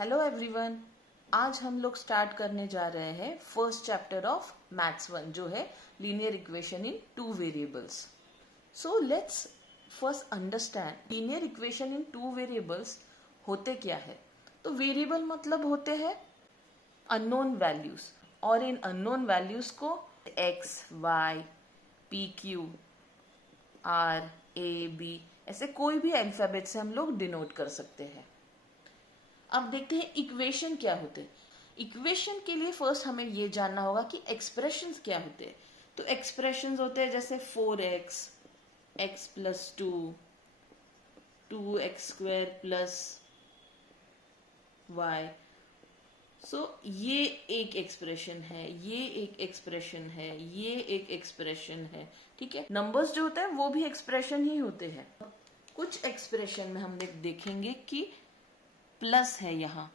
Hello everyone. आज हम लोग स्टार्ट करने जा रहे हैं फर्स्ट चैप्टर ऑफ मैथ्स 1 जो है linear equation in two variables. So let's first understand linear equation in two variables होते क्या है। तो वेरिएबल मतलब होते हैं अननोन वैल्यूज, और इन अननोन वैल्यूज को x, y, p, q, r, a, b ऐसे कोई भी अल्फाबेट से हम लोग डिनोट कर सकते हैं। अब देखते हैं इक्वेशन क्या होते हैं। इक्वेशन के लिए फर्स्ट हमें ये जानना होगा कि एक्सप्रेशंस क्या होते हैं। तो एक्सप्रेशंस होते हैं जैसे 4x, x plus 2, 2x square plus y। सो ये एक एक्सप्रेशन है, ये एक एक्सप्रेशन है, ये एक एक्सप्रेशन है। ठीक है, नंबर्स जो होते हैं वो भी एक्सप्रेशन ही होते हैं। कुछ एक्सप्रेशन में हम देखेंगे कि प्लस है यहाँ,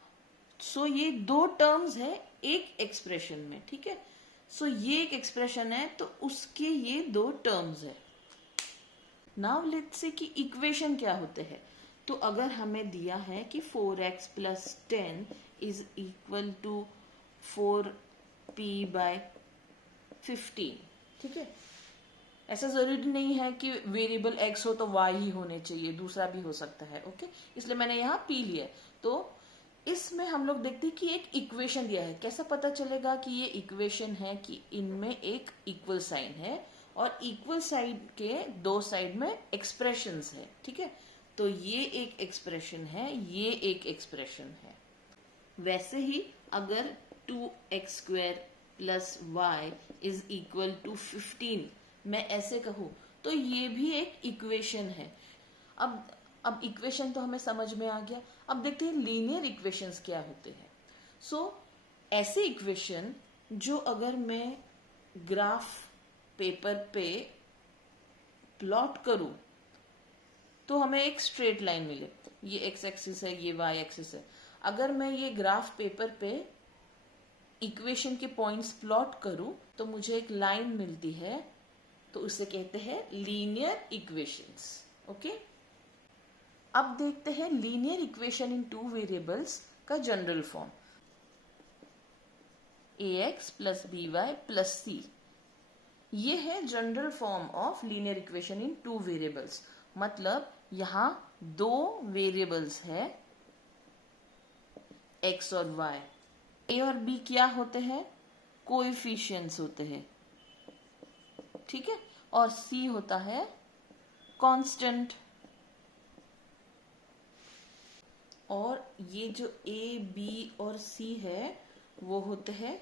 सो ये दो टर्म्स है एक एक्सप्रेशन में। ठीक है, सो ये एक एक्सप्रेशन है तो उसके ये दो टर्म्स है। नाउ लेट्स से कि इक्वेशन क्या होते हैं। तो अगर हमें दिया है कि 4x plus 10 is equal to 4p by 15। ठीक है, ऐसा जरूरी नहीं है कि वेरिएबल x हो तो y ही होने चाहिए, दूसरा भी हो सकता है। ओके, इसलिए मैंने यहाँ p लिया। तो इसमें हम लोग देखते हैं कि एक इक्वेशन दिया है। कैसा पता चलेगा कि ये इक्वेशन है कि इनमें एक इक्वल साइन है और इक्वल साइड के दो साइड में एक्सप्रेशंस है। ठीक है, तो ये एक एक्सप्रेशन है, ये एक एक्सप्रेशन है। वैसे ही अगर 2x square plus y is equal to 15 मैं ऐसे कहूँ तो ये भी एक इक्वेशन है। अब इक्वेशन तो हमें समझ में आ गया। अब देखते हैं लीनियर इक्वेशंस क्या होते हैं। सो ऐसे इक्वेशन जो अगर मैं ग्राफ पेपर पे प्लॉट करूं तो हमें एक स्ट्रेट लाइन मिले। ये एक्स एक्सिस है, ये वाई एक्सिस है। अगर मैं ये ग्राफ पेपर पे इक्वेशन के पॉइंट्स प्लॉट करूं तो मुझे एक लाइन मिलती है, तो उसे कहते हैं लीनियर इक्वेशंस। ओके, अब देखते हैं linear equation in two variables का general form. ax plus by plus c, ये है general form of linear equation in two variables. मतलब यहां दो वेरिएबल्स है x और y। a और b क्या होते हैं? कोएफिशिएंट्स होते हैं। ठीक है, और c होता है कांस्टेंट। और ये जो a, b और c है वो होते हैं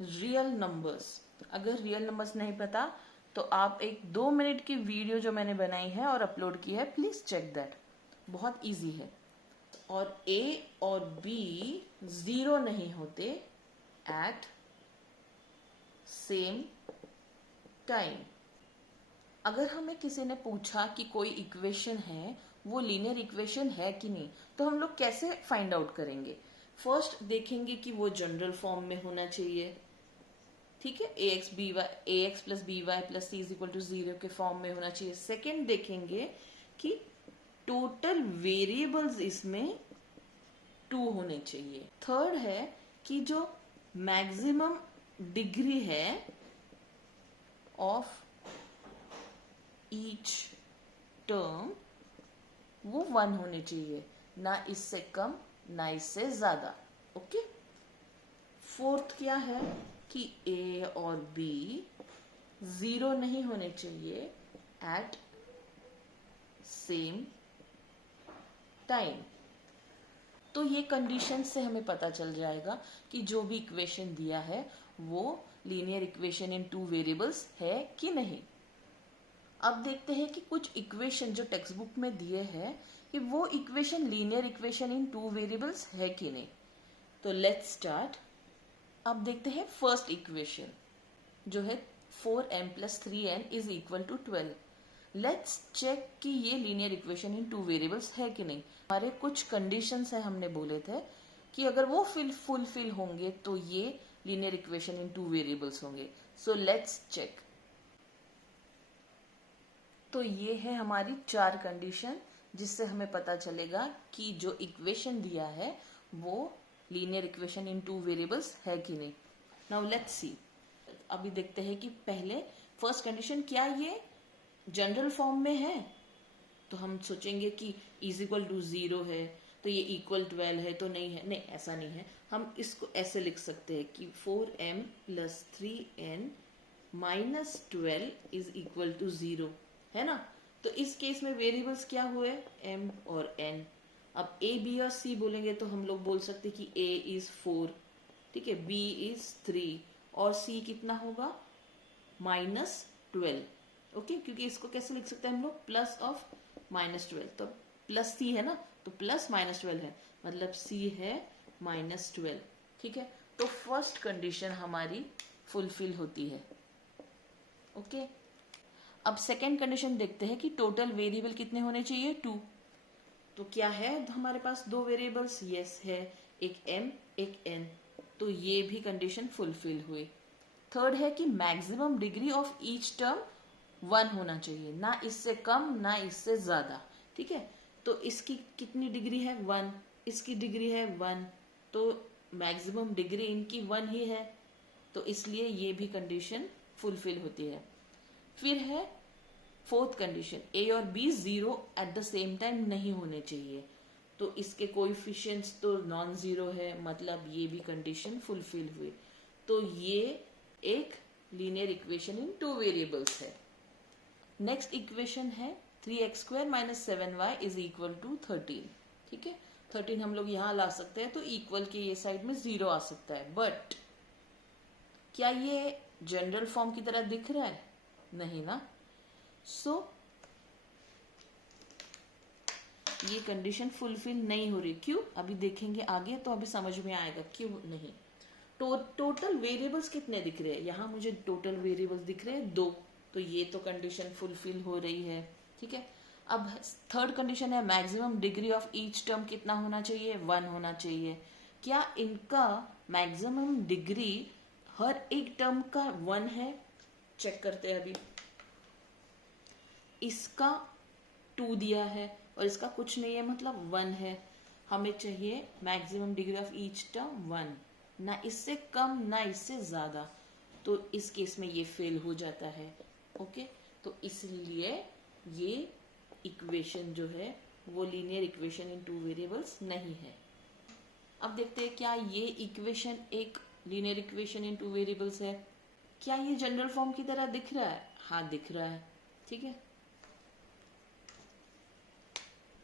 रियल नंबर्स। अगर रियल नंबर्स नहीं पता तो आप एक 2 मिनट की वीडियो जो मैंने बनाई है और अपलोड की है, प्लीज चेक दैट, बहुत इजी है। और a और b जीरो नहीं होते एट सेम टाइम। अगर हमें किसी ने पूछा कि कोई इक्वेशन है वो लीनियर इक्वेशन है कि नहीं, तो हम लोग कैसे फाइंड आउट करेंगे? फर्स्ट देखेंगे कि वो जनरल फॉर्म में होना चाहिए। ठीक है, ax plus B Y plus C is equal to 0 के फॉर्म में होना चाहिए। सेकेंड देखेंगे कि टोटल वेरिएबल्स इसमें 2 होने चाहिए। थर्ड है कि जो मैक्सिमम डिग्री है ऑफ ईच टर्म वो 1 होने चाहिए, ना इससे कम ना इससे ज्यादा। ओके, फोर्थ क्या है कि a और b जीरो नहीं होने चाहिए एट सेम टाइम। तो ये कंडीशन से हमें पता चल जाएगा कि जो भी इक्वेशन दिया है वो linear equation in two variables है कि नहीं। अब देखते हैं कि कुछ इक्वेशन जो टेक्स्ट बुक में दिए हैं कि वो equation linear equation in two variables है कि नहीं। तो लेट्स स्टार्ट। अब देखते हैं फर्स्ट इक्वेशन जो है 4m plus 3n is equal to 12। Let's check कि ये linear equation in two variables है कि नहीं। हमारे कुछ कंडीशंस है, हमने बोले थे कि अगर वो फुलफिल होंगे तो ये linear equation in two variables होंगे। So let's check. तो ये है हमारी 4 कंडीशन जिससे हमें पता चलेगा कि जो इक्वेशन दिया है वो लीनियर इक्वेशन इन 2 वेरिएबल्स है कि नहीं. Now let's see. अभी देखते हैं कि पहले फर्स्ट कंडीशन, क्या ये जनरल फॉर्म में है. तो हम सोचेंगे कि इज इक्वल टू 0 है तो ये इक्वल 12 है, तो नहीं है. नहीं, ऐसा नहीं है. हम इसको ऐसे लिख सकते हैं कि 4m plus 3n minus 12 is equal to 0, है ना. तो इस केस में वेरिएबल्स क्या हुए, m और n. अब a, b और c बोलेंगे तो हम लोग बोल सकते कि a इज 4, ठीक है, b इज 3 और c कितना होगा, -12. ओके, क्योंकि इसको कैसे लिख सकते हैं हम लोग, प्लस ऑफ -12. तो प्लस सी है ना, तो प्लस -12 है, मतलब सी है -12. ठीक है, तो फर्स्ट कंडीशन हमारी फुलफिल होती है. ओके, अब सेकेंड कंडीशन देखते हैं कि टोटल वेरिएबल कितने होने चाहिए, 2. तो क्या है हमारे पास 2 वेरिएबल्स, यस है, एक m एक n. तो ये भी कंडीशन फुलफिल हुई. थर्ड है कि maximum degree of each term 1 होना चाहिए, ना इससे कम ना इससे ज्यादा. ठीक है, तो इसकी कितनी डिग्री है, 1. इसकी डिग्री है 1, तो मैक्सिमम डिग्री इनकी 1 ही है, तो इसलिए ये भी कंडीशन फुलफिल होती है. फिर है फोर्थ कंडीशन, a और b 0 at the same time नहीं होने चाहिए. तो इसके कोएफिशिएंट्स तो नॉन जीरो है, मतलब ये भी कंडीशन फुलफिल हुई. तो ये एक लीनियर इक्वेशन इन 2 वेरिएबल्स है. नेक्स्ट इक्वेशन है 3x² minus 7y is equal to 13. ठीक है, 13 हम लोग यहाँ ला सकते हैं, तो इक्वल के ये साइड में 0 आ सकता है. बट क्या ये जनरल फॉर्म की तरह दिख रहा है, नहीं ना. सो ये कंडीशन फुलफिल नहीं हो रही. क्यों, अभी देखेंगे आगे तो अभी समझ में आएगा क्यों नहीं. टोटल वेरिएबल्स कितने दिख रहे हैं, यहाँ मुझे टोटल वेरिएबल्स दिख रहे हैं 2, तो ये तो कंडीशन फुलफिल हो रही है. ठीक है, अब थर्ड कंडीशन है maximum degree of each term कितना होना चाहिए, 1 होना चाहिए. क्या इनका मैक्सिमम डिग्री हर एक टर्म का 1 है, चेक करते हैं. अभी इसका 2 दिया है और इसका कुछ नहीं है, मतलब 1 है. हमें चाहिए maximum degree of each term 1, ना इससे कम ना इससे ज्यादा. तो इस केस में ये फेल हो जाता है. ओके, तो इसलिए ये इक्वेशन जो है वो लीनियर इक्वेशन इन 2 वेरिएबल्स नहीं है. अब देखते हैं क्या ये इक्वेशन एक लीनियर इक्वेशन इन 2 वेरिएबल्स है. क्या ये जनरल फॉर्म की तरह दिख रहा है, हाँ दिख रहा है. ठीक है,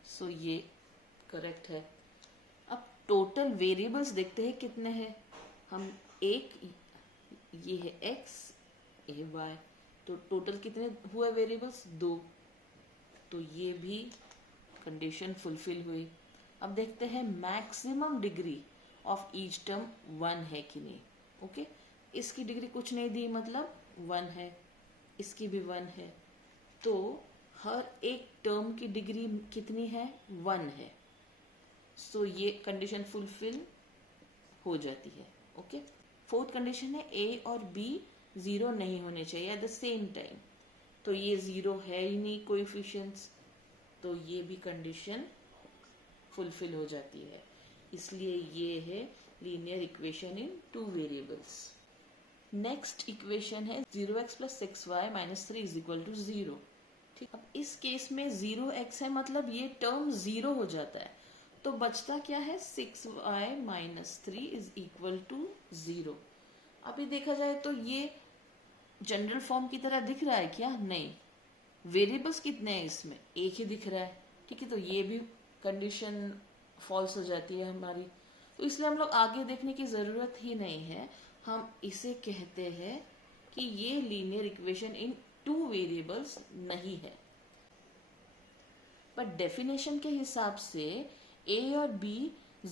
सो ये करेक्ट है. अब टोटल वेरिएबल्स देखते हैं कितने हैं. हम एक, ये है x, ये y, तो टोटल कितने हुए वेरिएबल्स, 2. तो ये भी कंडीशन फुलफिल हुई. अब देखते हैं maximum degree of each term 1 है कि नहीं. ओके, इसकी डिग्री कुछ नहीं दी, मतलब 1 है, इसकी भी 1 है, तो हर एक टर्म की डिग्री कितनी है, 1 है. सो ये कंडीशन फुलफिल हो जाती है. ओके, फोर्थ कंडीशन है a और b 0 नहीं होने चाहिए एट द सेम टाइम. तो ये 0 है ही नहीं कोएफिशिएंट्स, तो ये भी कंडीशन फुलफिल हो जाती है. इसलिए ये है linear equation in 2 variables. Next equation है 0x plus 6y minus 3 is equal to 0. ठीक, अब इस केस में 0x है, मतलब ये टर्म 0 हो जाता है. तो बचता क्या है, 6y minus 3 is equal to 0. अभी देखा जाए तो ये जनरल फॉर्म की तरह दिख रहा है क्या, नहीं. वेरिएबल्स कितने हैं इसमें, एक ही दिख रहा है. ठीक है, तो ये भी कंडीशन फॉल्स हो जाती है हमारी. तो इसलिए हम लोग आगे देखने की जरूरत ही नहीं है. हम इसे कहते हैं कि ये लीनियर इक्वेशन इन 2 वेरिएबल्स नहीं है. पर डेफिनेशन के हिसाब से a और b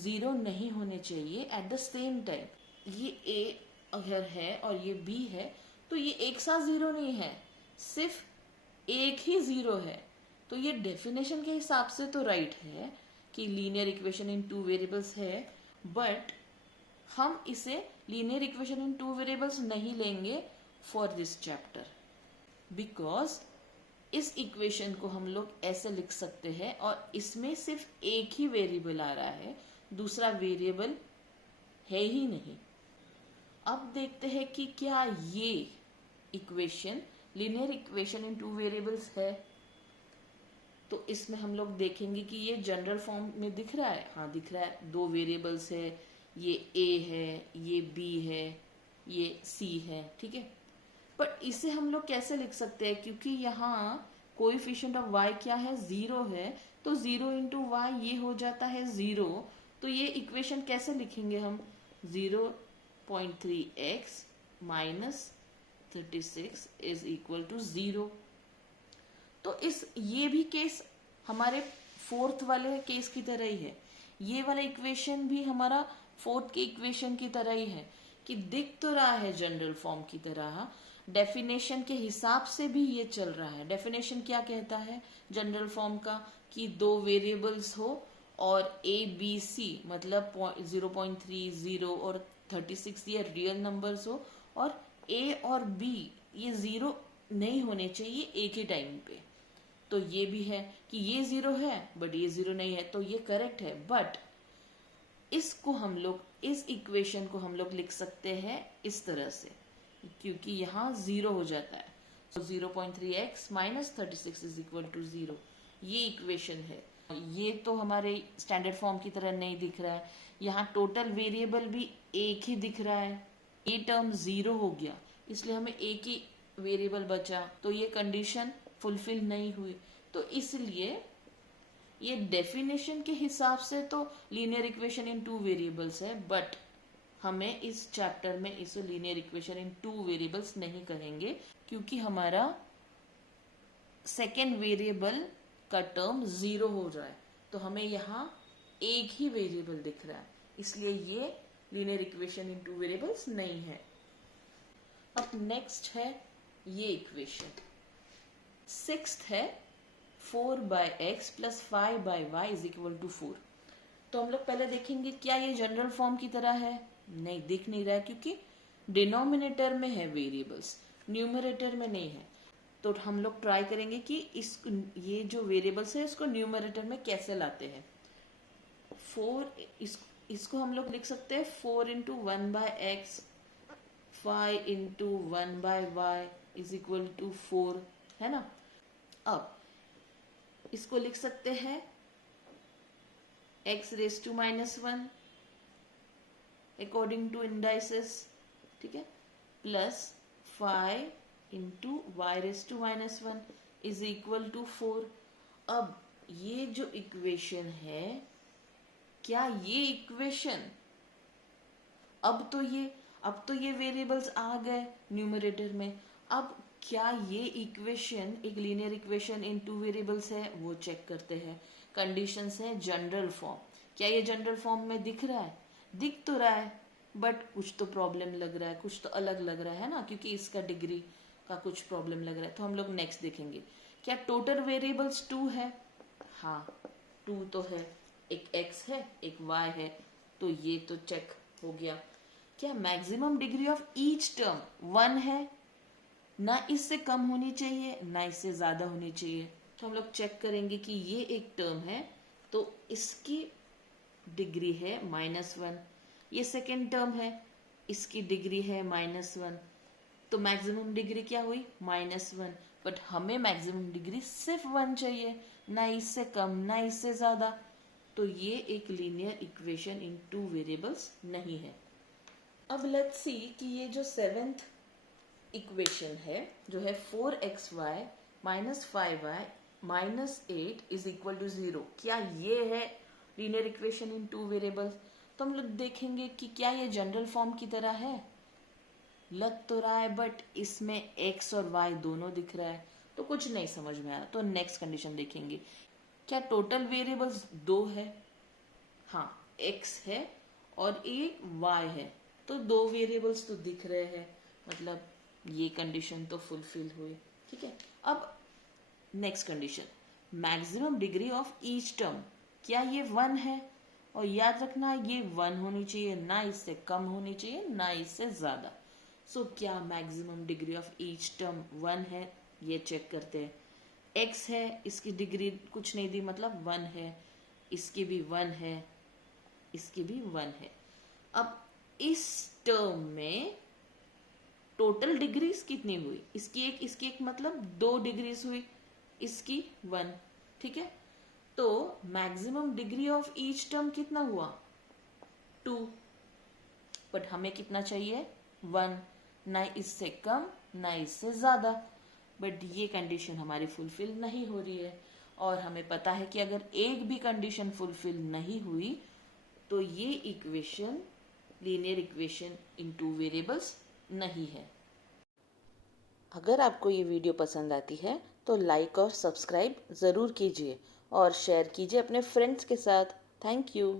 0 नहीं होने चाहिए एट द सेम टाइम. ये a अगर है और ये b है, तो ये एक साथ 0 नहीं है, सिर्फ एक ही 0 है. तो ये डेफिनेशन के हिसाब से तो राइट है कि लीनियर इक्वेशन इन 2 वेरिएबल्स है, बट हम इसे लीनियर इक्वेशन इन 2 वेरिएबल्स नहीं लेंगे फॉर दिस चैप्टर, बिकॉज इस इक्वेशन को हम लोग ऐसे लिख सकते हैं और इसमें सिर्फ एक ही वेरिएबल आ रहा है दूसरा वेरिएबल है ही नहीं। अब देखते हैं कि क्या ये equation linear equation in two variables है। तो इसमें हम लोग देखेंगे कि ये जनरल फॉर्म में दिख रहा है। हाँ दिख रहा है, दो वेरिएबल्स है, ये a है, ये b है, ये c है, ठीक है। पर इसे हम लोग कैसे लिख सकते हैं, क्योंकि यहाँ कोएफिशिएंट ऑफ y क्या है, 0 है, तो 0 इंटू वाई ये हो जाता है 0। तो ये इक्वेशन कैसे लिखेंगे हम, 0.3x minus 36 is equal to 0। तो ये भी केस हमारे फोर्थ वाले केस की तरह ही है। ये वाला इक्वेशन भी हमारा फोर्थ के इक्वेशन की तरह ही है कि दिख तो रहा है जनरल फॉर्म की तरह, डेफिनेशन के हिसाब से भी ये चल रहा है। डेफिनेशन क्या कहता है जनरल फॉर्म का, कि दो वेरिएबल्स हो और a b c मतलब 0.30 और 36 ये रियल नंबर्स हो, और a और b ये 0 नहीं होने चाहिए एक ही टाइम पे। तो ये भी है कि ये 0 है बट ये 0 नहीं है, तो ये करेक्ट है। बट इसको हम लोग, इस इक्वेशन को हम लोग लिख सकते हैं इस तरह से, क्योंकि यहाँ 0 हो जाता है। तो 0.3x minus 36 is equal to 0, ये इक्वेशन है। ये तो हमारे स्टैंडर्ड फॉर्म की तरह नहीं दिख रहा है, यहाँ टोटल वेरिएबल भी एक ही दिख रहा है। ये टर्म 0 हो गया, इसलिए हमें एक ही वेरिएबल बचा, तो ये कंडीशन फुलफिल नहीं हुई। तो इसलिए ये डेफिनेशन के हिसाब से तो linear equation in two variables है, बट हमें इस चैप्टर में इसे linear equation in two variables नहीं कहेंगे, क्योंकि हमारा सेकेंड वेरिएबल का टर्म 0 हो रहा है। तो हमें यहाँ एक ही वेरिएबल दिख रहा है, इसलिए ये linear equation in two variables नहीं है। अब नेक्स्ट है ये इक्वेशन, सिक्स्थ है 4/x plus 5/y is equal to 4। तो हम लोग पहले देखेंगे क्या ये जनरल फॉर्म की तरह है, नहीं दिख नहीं रहा है, क्योंकि डिनोमिनेटर में है वेरिएबल्स, न्यूमरेटर में नहीं है। तो हम लोग ट्राई करेंगे कि ये जो वेरिएबल्स है इसको न्यूमरेटर में कैसे लाते हैं। 4 इसको हम लोग लिख सकते हैं 4 into 1/x 5 into 1/y is equal to 4, है ना। अब इसको लिख सकते हैं x raise to -1 according to indices, ठीक है, plus 5 into Y raise to -1 is equal to 4। अब ये जो इक्वेशन है, क्या ये इक्वेशन, अब तो ये वेरिएबल्स आ गए न्यूमरेटर में, अब क्या ये इक्वेशन एक linear equation in two variables है, वो चेक करते हैं। कंडीशंस है जनरल फॉर्म, क्या ये जनरल फॉर्म में दिख रहा है, दिख तो रहा है, बट कुछ तो प्रॉब्लम लग रहा है, कुछ तो अलग लग रहा है ना, क्योंकि इसका डिग्री का कुछ प्रॉब्लम लग रहा है। तो हम लोग नेक्स्ट देखेंगे, क्या टोटल वेरिएबल्स 2 है, हाँ 2 तो है, एक x है एक y है, तो ये तो चेक हो गया। क्या maximum degree of each term 1 है, ना इससे कम होनी चाहिए ना इससे ज्यादा होनी चाहिए। तो हम लोग चेक करेंगे कि ये एक टर्म है तो इसकी डिग्री है -1, ये सेकेंड टर्म है इसकी डिग्री है -1, तो मैक्सिमम डिग्री क्या हुई -1। बट हमें मैक्सिमम डिग्री सिर्फ 1 चाहिए, ना इससे कम ना इससे ज्यादा, तो ये एक linear equation in two variables नहीं है। अब लेट्स सी कि ये जो 7th इक्वेशन है जो है 4xy minus 5y minus 8 is equal to 0, क्या ये है linear equation in two variables. तो हम लोग देखेंगे कि क्या ये जनरल फॉर्म की तरह है, लग तो रहा है बट इसमें x और y दोनों दिख रहा है, तो कुछ नहीं समझ में आ रहा। तो नेक्स्ट कंडीशन देखेंगे, क्या टोटल वेरिएबल्स 2 है, हाँ x है और एक y है, तो 2 वेरिएबल्स तो दिख रहे हैं, मतलब ये कंडीशन तो फुलफिल हुई, ठीक है। अब next condition, maximum degree of each term, क्या ये 1 है, और याद रखना ये 1 होनी चाहिए, ना इससे कम होनी चाहिए ना इससे ज्यादा। सो क्या maximum degree of each term 1 है, ये चेक करते हैं। x है, इसकी डिग्री कुछ नहीं दी मतलब 1 है, इसकी भी 1 है, इसकी भी 1 है। अब इस टर्म में टोटल डिग्रीज कितनी हुई, इसकी एक मतलब 2 डिग्रीज हुई, इसकी 1, ठीक है। तो maximum degree of each term कितना हुआ, 2, बट हमें कितना चाहिए, 1, ना इससे कम ना इससे ज़्यादा। बट ये कंडीशन हमारी फुलफिल नहीं हो रही है, और हमें पता है कि अगर एक भी कंडीशन फुलफिल नहीं हुई तो ये equation linear equation in 2 variables नहीं है। अगर आपको ये वीडियो पसंद आती है तो लाइक और सब्सक्राइब ज़रूर कीजिए और शेयर कीजिए अपने फ्रेंड्स के साथ। Thank you.